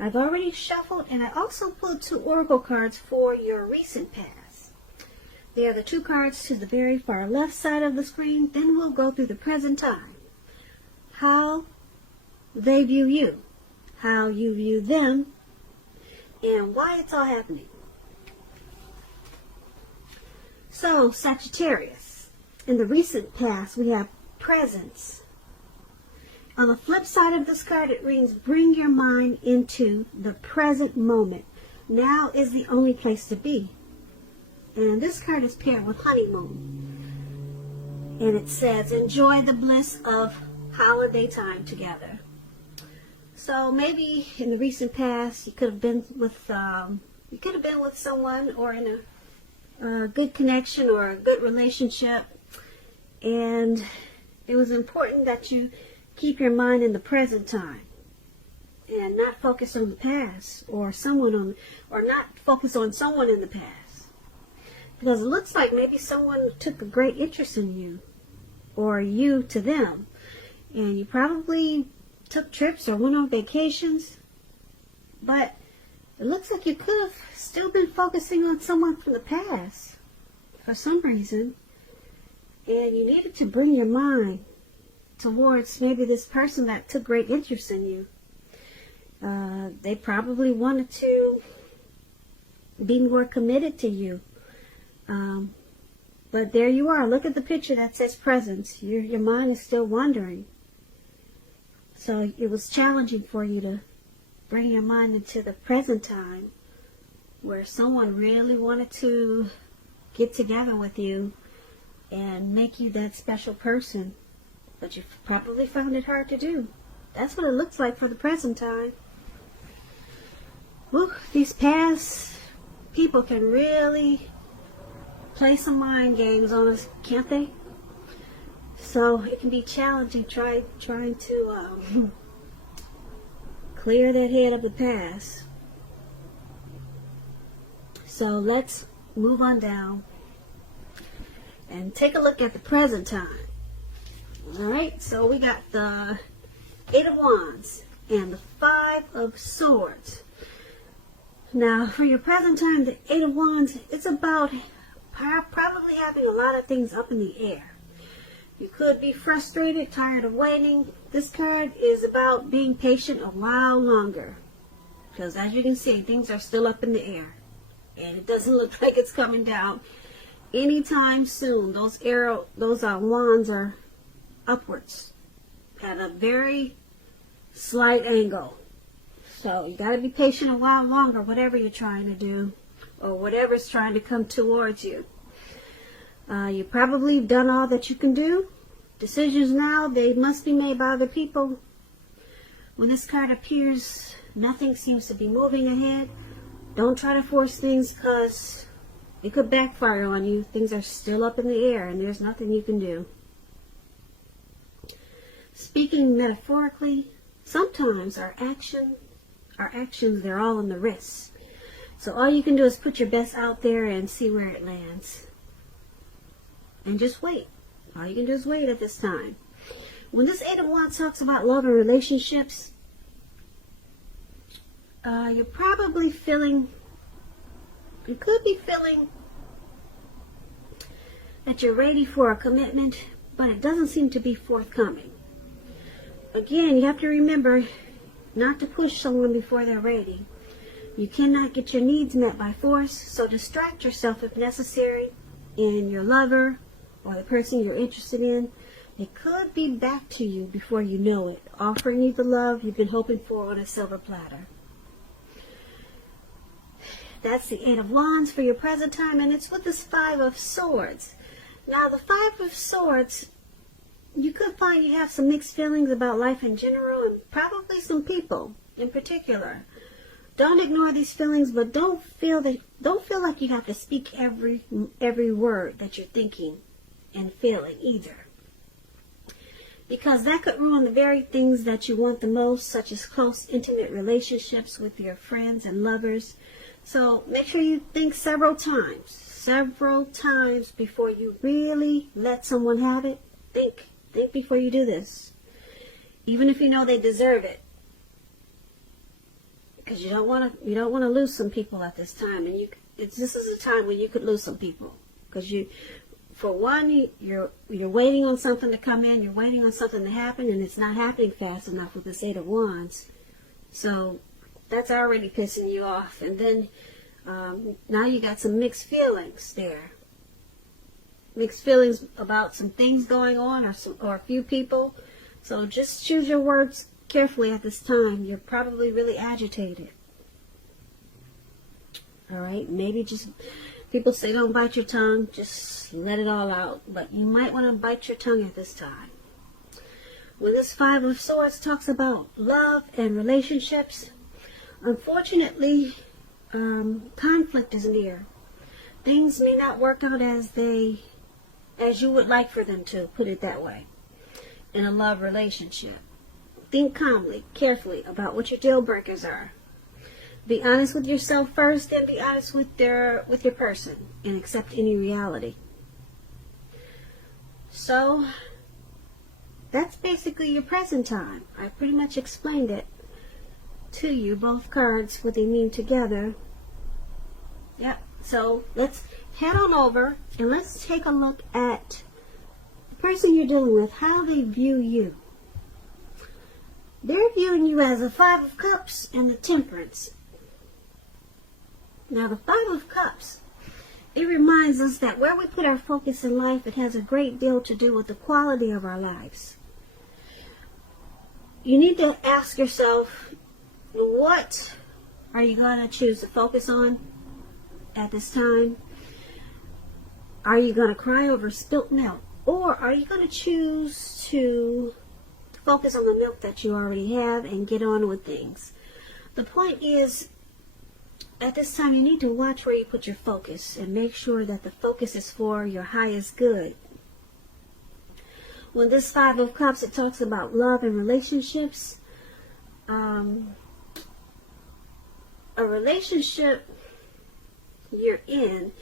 I've already shuffled, and I also pulled 2 oracle cards for your recent past. They are the 2 cards to the very far left side of the screen. Then we'll go through the present time. How they view you, how you view them, and why it's all happening. So, Sagittarius, in the recent past, we have presence. On the flip side of this card, it reads, bring your mind into the present moment. Now is the only place to be. And this card is paired with honeymoon. And it says, enjoy the bliss of holiday time together. So maybe in the recent past, you could have been with someone, or in a good connection or a good relationship, and it was important that you keep your mind in the present time and not focus on the past or not focus on someone in the past, because it looks like maybe someone took a great interest in you or you to them, and you probably took trips or went on vacations, but it looks like you could have still been focusing on someone from the past for some reason, and you needed to bring your mind towards maybe this person that took great interest in you. They probably wanted to be more committed to you. But there you are. Look at the picture that says presence. Your mind is still wandering. So it was challenging for you to bring your mind into the present time, where someone really wanted to get together with you and make you that special person. But you probably found it hard to do. That's what it looks like for the present time. Woo, these past people can really play some mind games on us, can't they? So it can be challenging trying to clear that head of the past. So let's move on down and take a look at the present time. Alright, so we got the 8 of Wands and the 5 of Swords. Now, for your present time, the 8 of Wands, it's about probably having a lot of things up in the air. You could be frustrated, tired of waiting. This card is about being patient a while longer, because as you can see, things are still up in the air, and it doesn't look like it's coming down anytime soon. Those wands are upwards at a very slight angle. So you got to be patient a while longer, whatever you're trying to do or whatever's trying to come towards you. You probably done all that you can do. Decisions now, they must be made by other people. When this card appears, nothing seems to be moving ahead. Don't try to force things, because it could backfire on you. Things are still up in the air and there's nothing you can do. Speaking metaphorically, sometimes our actions, they're all in the wrists. So all you can do is put your best out there and see where it lands. And just wait. All you can do is wait at this time. When this 8 of Wands talks about love and relationships, you're probably feeling, you could be feeling that you're ready for a commitment, but it doesn't seem to be forthcoming. Again, you have to remember not to push someone before they're ready. You cannot get your needs met by force, so distract yourself if necessary, and your lover or the person you're interested in, it could be back to you before you know it, offering you the love you've been hoping for on a silver platter. That's the 8 of Wands for your present time, and it's with this 5 of Swords. Now, the 5 of Swords, you could find you have some mixed feelings about life in general, and probably some people in particular. Don't ignore these feelings, but don't feel like you have to speak every word that you're thinking and feeling either, because that could ruin the very things that you want the most, such as close, intimate relationships with your friends and lovers. So make sure you think several times before you really let someone have it. Think before you do this, even if you know they deserve it, because you don't want to lose some people at this time, and this is a time when you could lose some people, because for one, you're waiting on something to come in, you're waiting on something to happen, and it's not happening fast enough with this Eight of Wands. So that's already pissing you off. And then now you got some mixed feelings there. Mixed feelings about some things going on, or a few people. So just choose your words carefully at this time. You're probably really agitated. All right, maybe just, people say don't bite your tongue, just let it all out. But you might want to bite your tongue at this time. When this Five of Swords talks about love and relationships, unfortunately, conflict is near. Things may not work out as you would like for them to, put it that way, in a love relationship. Think calmly, carefully about what your deal breakers are. Be honest with yourself first, then be honest with your person, and accept any reality. So that's basically your present time. I pretty much explained it to you, both cards, what they mean together. Yep. So let's head on over and let's take a look at the person you're dealing with, how they view you. They're viewing you as a Five of Cups and the Temperance. Now the Five of Cups, it reminds us that where we put our focus in life, it has a great deal to do with the quality of our lives. You need to ask yourself, what are you going to choose to focus on at this time? Are you going to cry over spilt milk? Or are you going to choose to focus on the milk that you already have and get on with things? The point is, at this time, you need to watch where you put your focus and make sure that the focus is for your highest good. When this Five of Cups, it talks about love and relationships. A relationship you're in,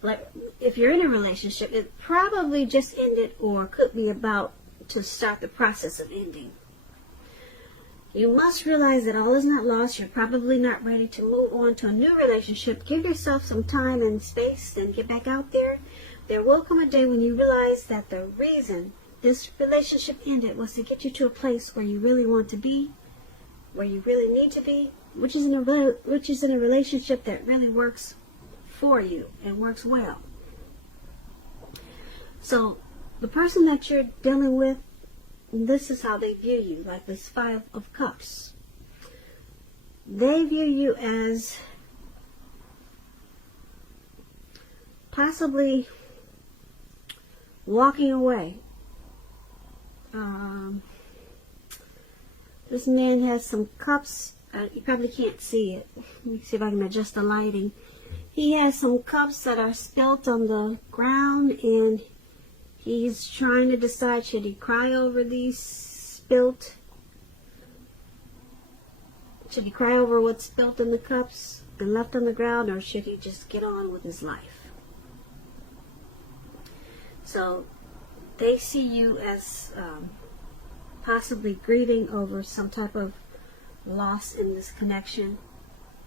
like if you're in a relationship, it probably just ended or could be about to start the process of ending. You must realize that all is not lost. You're probably not ready to move on to a new relationship. Give yourself some time and space and get back out there. There will come a day when you realize that the reason this relationship ended was to get you to a place where you really want to be, where you really need to be, which is in a relationship that really works for you and works well. So the person that you're dealing with, this is how they view you, like this Five of Cups. They view you as possibly walking away. This man has some cups. You probably can't see it. Let me see if I can adjust the lighting. He has some cups that are spilt on the ground, and he's trying to decide, should he cry over these spilt? Should he cry over what's spilt in the cups and left on the ground, or should he just get on with his life? So they see you as possibly grieving over some type of loss in this connection,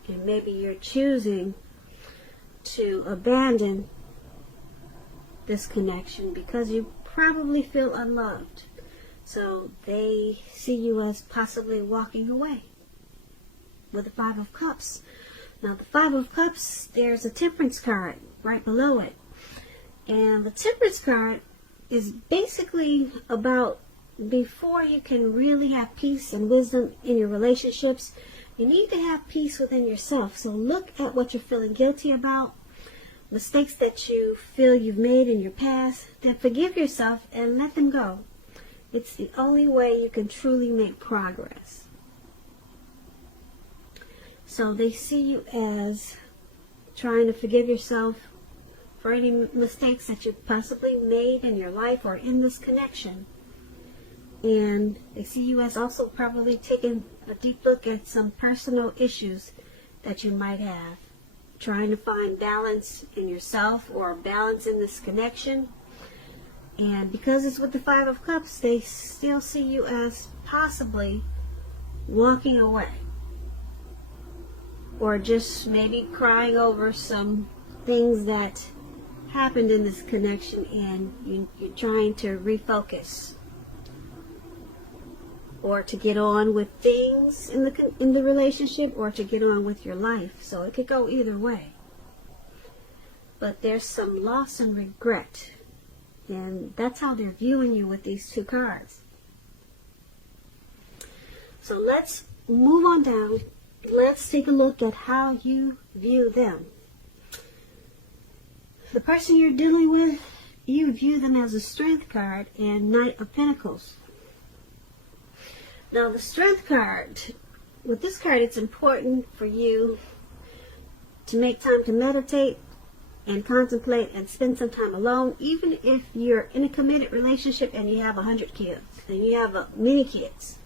and maybe you're choosing to abandon this connection because you probably feel unloved. So they see you as possibly walking away with the Five of Cups. Now the Five of Cups, there's a Temperance card right below it, and the Temperance card is basically about, before you can really have peace and wisdom in your relationships, you need to have peace within yourself. So look at what you're feeling guilty about, mistakes that you feel you've made in your past, then forgive yourself and let them go. It's the only way you can truly make progress. So they see you as trying to forgive yourself for any mistakes that you possibly made in your life or in this connection. And they see you as also probably taking a deep look at some personal issues that you might have, trying to find balance in yourself or balance in this connection. And because it's with the Five of Cups, they still see you as possibly walking away. or just maybe crying over some things that happened in this connection, and you're trying to refocus or to get on with things in the relationship, or to get on with your life. So it could go either way. But there's some loss and regret, and that's how they're viewing you with these two cards. So let's move on down. Let's take a look at how you view them. The person you're dealing with, you view them as a Strength card and Knight of Pentacles. Now the Strength card, with this card, it's important for you to make time to meditate and contemplate and spend some time alone, even if you're in a committed relationship and you have 100 kids and you have many kids.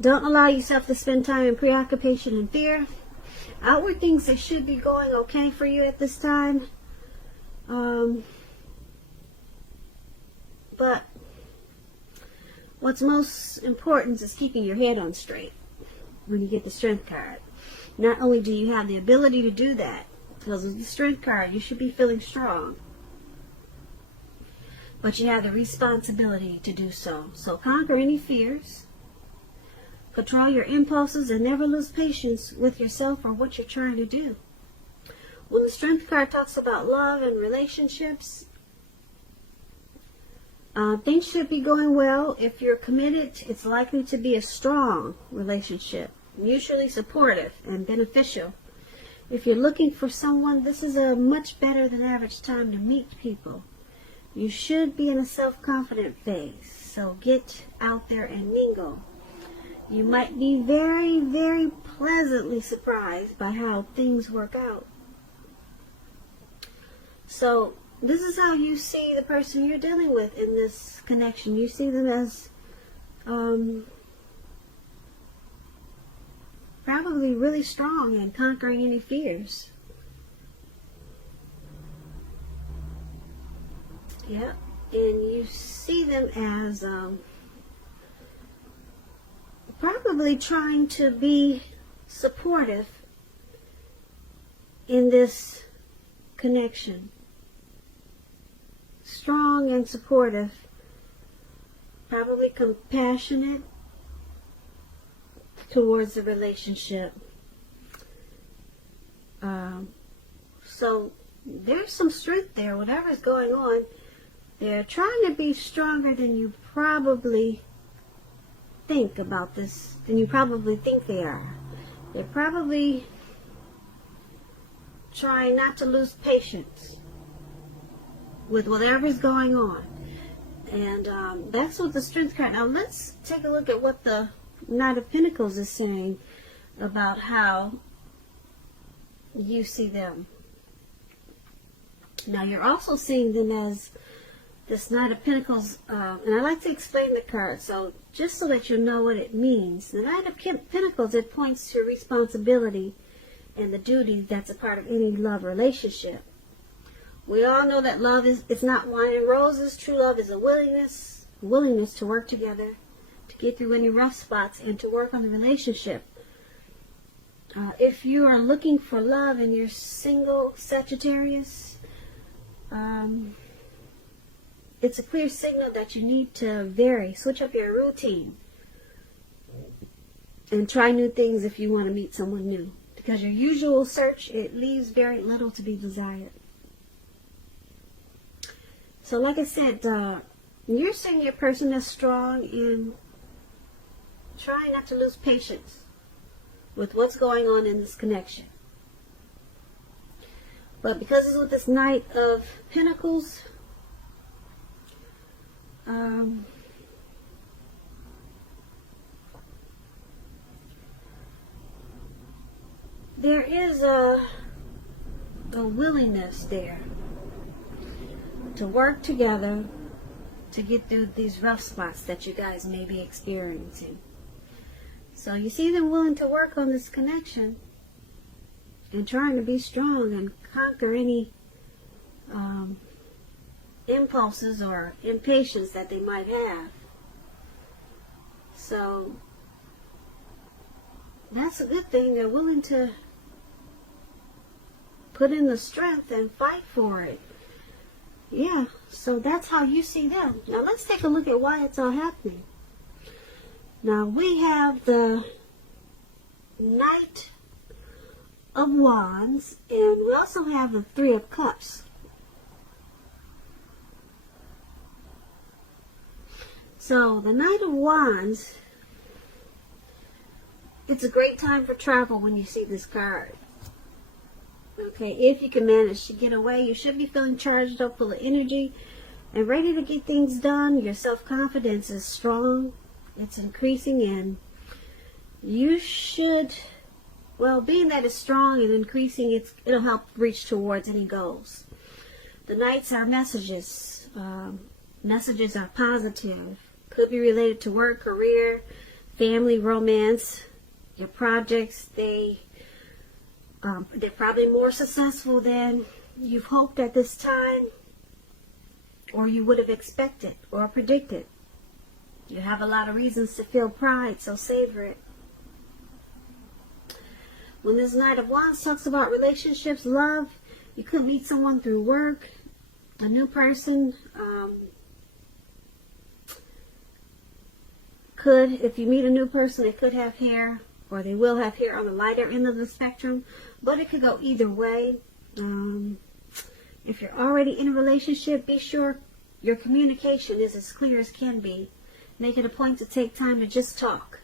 Don't allow yourself to spend time in preoccupation and fear. Outward things that should be going okay for you at this time. But what's most important is keeping your head on straight when you get the Strength card. Not only do you have the ability to do that, because of the Strength card, you should be feeling strong, but you have the responsibility to do so. So conquer any fears, control your impulses, and never lose patience with yourself or what you're trying to do. When the Strength card talks about love and relationships, things should be going well. If you're committed, it's likely to be a strong relationship, mutually supportive and beneficial. If you're looking for someone, this is a much better than average time to meet people. You should be in a self-confident phase, so get out there and mingle. You might be very, very pleasantly surprised by how things work out. So this is how you see the person you're dealing with in this connection. You see them as probably really strong and conquering any fears. Yeah, and you see them as probably trying to be supportive in this connection. Strong and supportive, probably compassionate towards the relationship. So there's some strength there, whatever's going on. They're trying to be stronger than you probably think about this, than you probably think they are. They're probably trying not to lose patience with whatever's going on. And that's what the Strength card. Now let's take a look at what the Knight of Pentacles is saying about how you see them. Now you're also seeing them as this Knight of Pentacles, and I like to explain the card, so just so that you know what it means. The Knight of Pentacles, it points to responsibility and the duty that's a part of any love relationship. We all know that love is not wine and roses. True love is a willingness to work together, to get through any rough spots, and to work on the relationship. If you are looking for love and you're single, Sagittarius, it's a clear signal that you need to switch up your routine and try new things if you want to meet someone new. Because your usual search, it leaves very little to be desired. So like I said, you're seeing your person as strong and trying not to lose patience with what's going on in this connection. But because it's with this Knight of Pentacles, there is a willingness there to work together to get through these rough spots that you guys may be experiencing. So you see them willing to work on this connection and trying to be strong and conquer any impulses or impatience that they might have. So that's a good thing. They're willing to put in the strength and fight for it. Yeah, so that's how you see them. Now let's take a look at why it's all happening. Now we have the Knight of Wands, and we also have the Three of Cups. So the Knight of Wands, it's a great time for travel when you see this card. Okay, if you can manage to get away, you should be feeling charged up, full of energy, and ready to get things done. Your self-confidence is strong. It's increasing, and you should, well, being that it's strong and increasing, it'll help reach towards any goals. The Knights are messages. Messages are positive. Could be related to work, career, family, romance, your projects. They're probably more successful than you've hoped at this time, or you would have expected or predicted. You have a lot of reasons to feel pride, so savor it. When this Knight of Wands talks about relationships, love, you could meet someone through work, a new person. If you meet a new person, they could have hair, or they will have hair on the lighter end of the spectrum, but it could go either way. If you're already in a relationship, be sure your communication is as clear as can be. Make it a point to take time to just talk.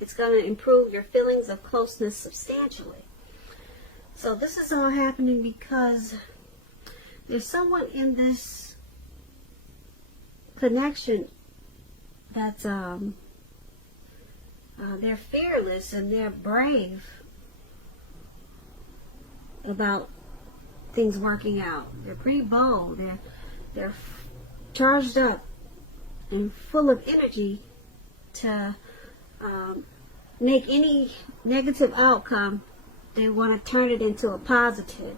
It's going to improve your feelings of closeness substantially. So this is all happening because there's someone in this connection that's they're fearless and they're brave about things working out. They're pretty bold. They're charged up and full of energy to make any negative outcome. They want to turn it into a positive.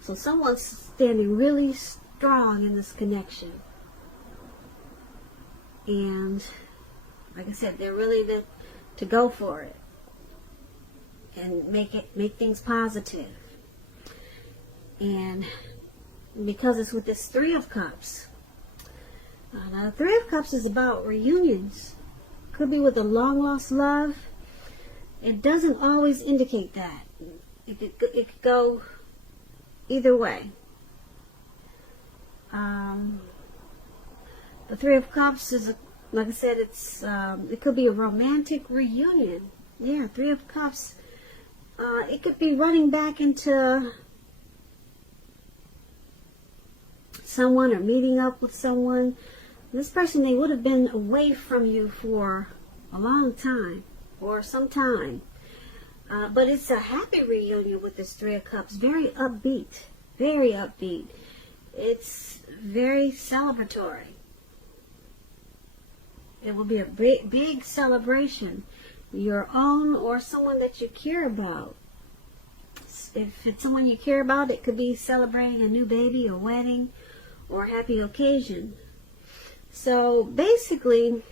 So someone's standing really strong in this connection. And like I said, they're really to go for it and make things positive. And because it's with this Three of Cups. Now the Three of Cups is about reunions. Could be with a long lost love. It doesn't always indicate that. It could go either way. The Three of Cups is, like I said, it could be a romantic reunion. Yeah, Three of Cups. It could be running back into someone or meeting up with someone. This person, they would have been away from you for a long time or some time. But it's a happy reunion with this Three of Cups. Very upbeat. Very upbeat. It's very celebratory. It will be a big celebration. Your own or someone that you care about. If it's someone you care about, it could be celebrating a new baby, a wedding, or a happy occasion. So basically,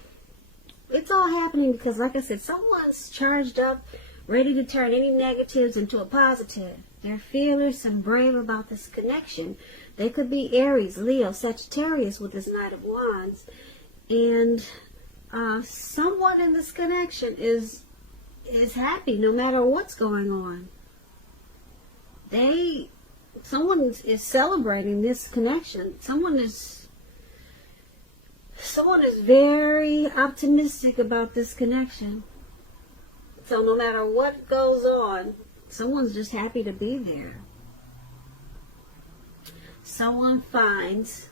it's all happening because, like I said, someone's charged up, ready to turn any negatives into a positive. They're fearless and brave about this connection. They could be Aries, Leo, Sagittarius with this Knight of Wands. And someone in this connection is happy no matter what's going on. Someone is celebrating this connection. Someone is very optimistic about this connection. So no matter what goes on, someone's just happy to be there. Someone finds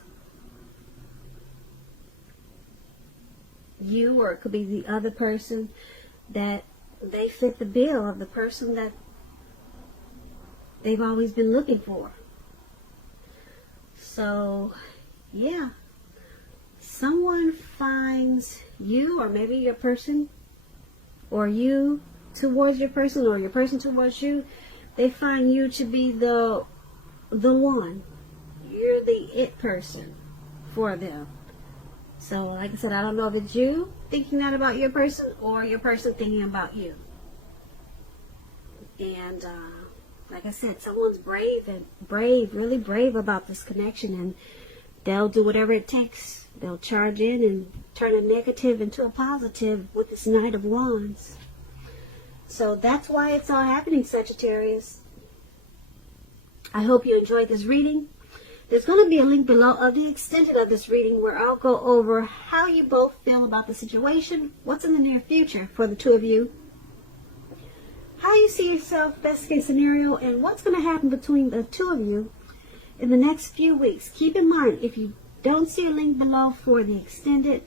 you, or it could be the other person, that they fit the bill of the person that they've always been looking for. So, yeah. Someone finds you, or maybe your person, or you towards your person, or your person towards you. They find you to be the one. You're the it person for them. So, like I said, I don't know if it's you thinking that about your person, or your person thinking about you. And like I said, someone's really brave about this connection, and they'll do whatever it takes. They'll charge in and turn a negative into a positive with this Knight of Wands. So that's why it's all happening, Sagittarius. I hope you enjoyed this reading. There's going to be a link below of the extended of this reading where I'll go over how you both feel about the situation, what's in the near future for the two of you, how you see yourself, best case scenario, and what's going to happen between the two of you in the next few weeks. Keep in mind, if you don't see a link below for the extended,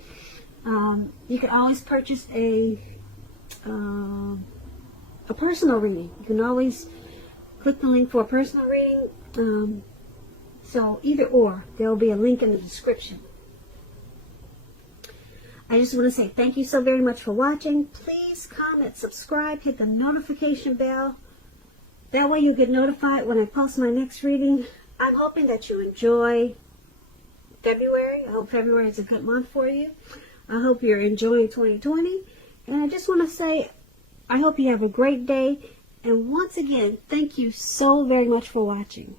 you can always purchase a personal reading. You can always click the link for a personal reading. So either or, there will be a link in the description. I just want to say thank you so very much for watching. Please comment, subscribe, hit the notification bell. That way you'll get notified when I post my next reading. I'm hoping that you enjoy February. I hope February is a good month for you. I hope you're enjoying 2020. And I just want to say, I hope you have a great day. And once again, thank you so very much for watching.